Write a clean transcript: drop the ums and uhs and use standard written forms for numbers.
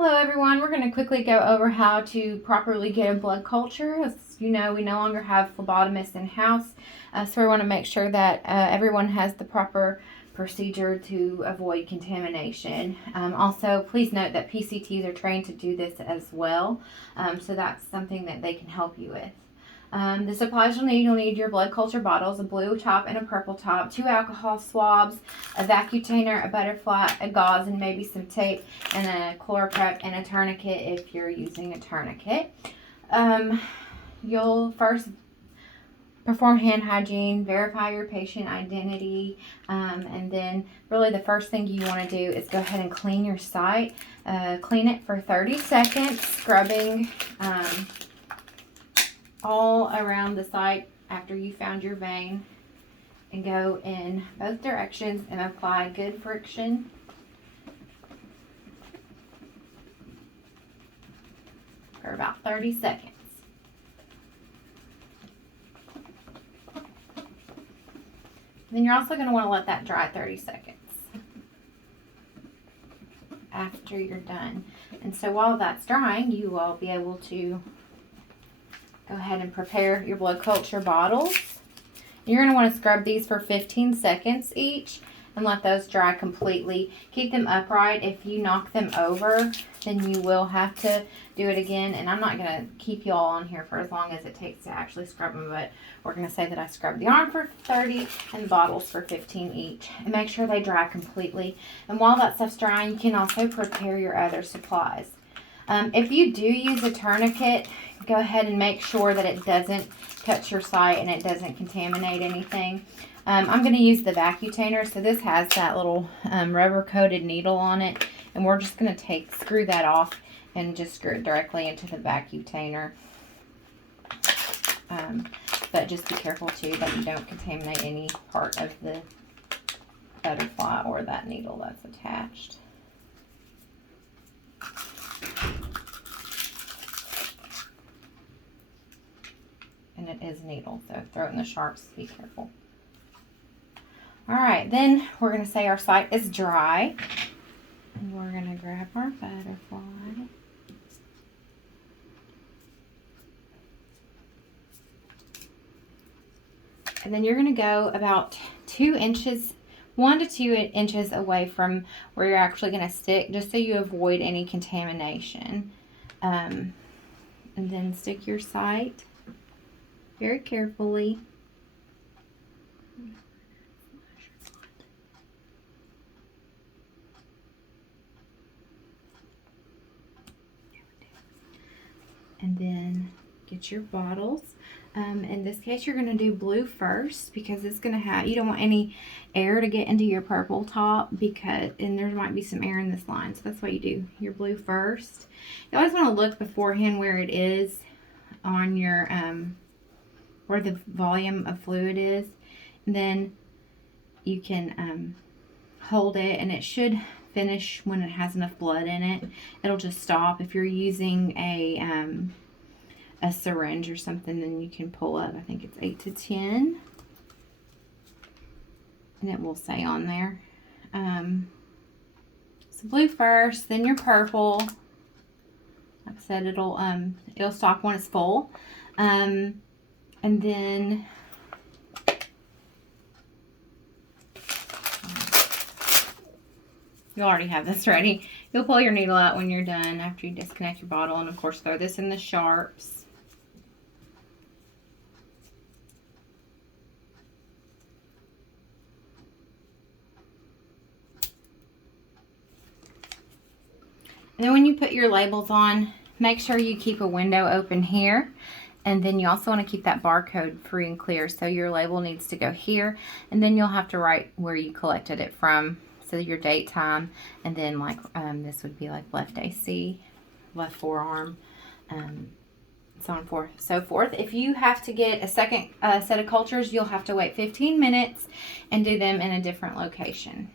Hello everyone, we're going to quickly go over how to properly get a blood culture. As you know, we no longer have phlebotomists in-house, so we want to make sure that everyone has the proper procedure to avoid contamination. Also, please note that PCTs are trained to do this as well, so that's something that they can help you with. The supplies you'll need your blood culture bottles, a blue top and a purple top, 2 alcohol swabs, a Vacutainer, a butterfly, a gauze, and maybe some tape, and a ChloraPrep and a tourniquet if you're using a tourniquet. You'll first perform hand hygiene, verify your patient identity, and then really the first thing you want to do is go ahead and clean your site. Clean it for 30 seconds, scrubbing all around the site after you found your vein, and go in both directions and apply good friction. For about 30 seconds. Then you're also going to want to let that dry 30 seconds after you're done. And so while that's drying, you will be able to go ahead and prepare your blood culture bottles. You're going to want to scrub these for 15 seconds each and let those dry completely. Keep them upright. If you knock them over, then you will have to do it again. And I'm not going to keep you all on here for as long as it takes to actually scrub them, but we're going to say that I scrubbed the arm for 30 and the bottles for 15 each. And make sure they dry completely. And while that stuff's drying, you can also prepare your other supplies. If you do use a tourniquet, go ahead and make sure that it doesn't touch your site and it doesn't contaminate anything. I'm going to use the Vacutainer. So this has that little rubber coated needle on it, and we're just going to screw that off and just screw it directly into the Vacutainer. But just be careful too that you don't contaminate any part of the butterfly or that needle that's attached. And it is needle, so throw it in the sharps, be careful. Alright, then we're going to say our site is dry. And we're going to grab our butterfly. And then you're going to go about 2 inches, 1 to 2 inches away from where you're actually going to stick, just so you avoid any contamination. And then stick your site very carefully. And then get your bottles. In this case, you're going to do blue first because it's going to have, you don't want any air to get into your purple top, and there might be some air in this line. So that's why you do your blue first. You always want to look beforehand where it is on your, where the volume of fluid is. And then you can hold it, and it should finish when it has enough blood in it. It'll just stop. If you're using a syringe or something, then you can pull up, I think it's 8 to 10, and it will say on there. So blue first, then your purple. Like I said, it'll stop when it's full, and then you already have this ready. You'll pull your needle out when you're done after you disconnect your bottle, and of course throw this in the sharps. And then when you put your labels on, make sure you keep a window open here. And then you also want to keep that barcode free and clear. So your label needs to go here. And then you'll have to write where you collected it from. So your date, time, and then like this would be like left AC, left forearm, so on and so forth. If you have to get a second set of cultures, you'll have to wait 15 minutes and do them in a different location.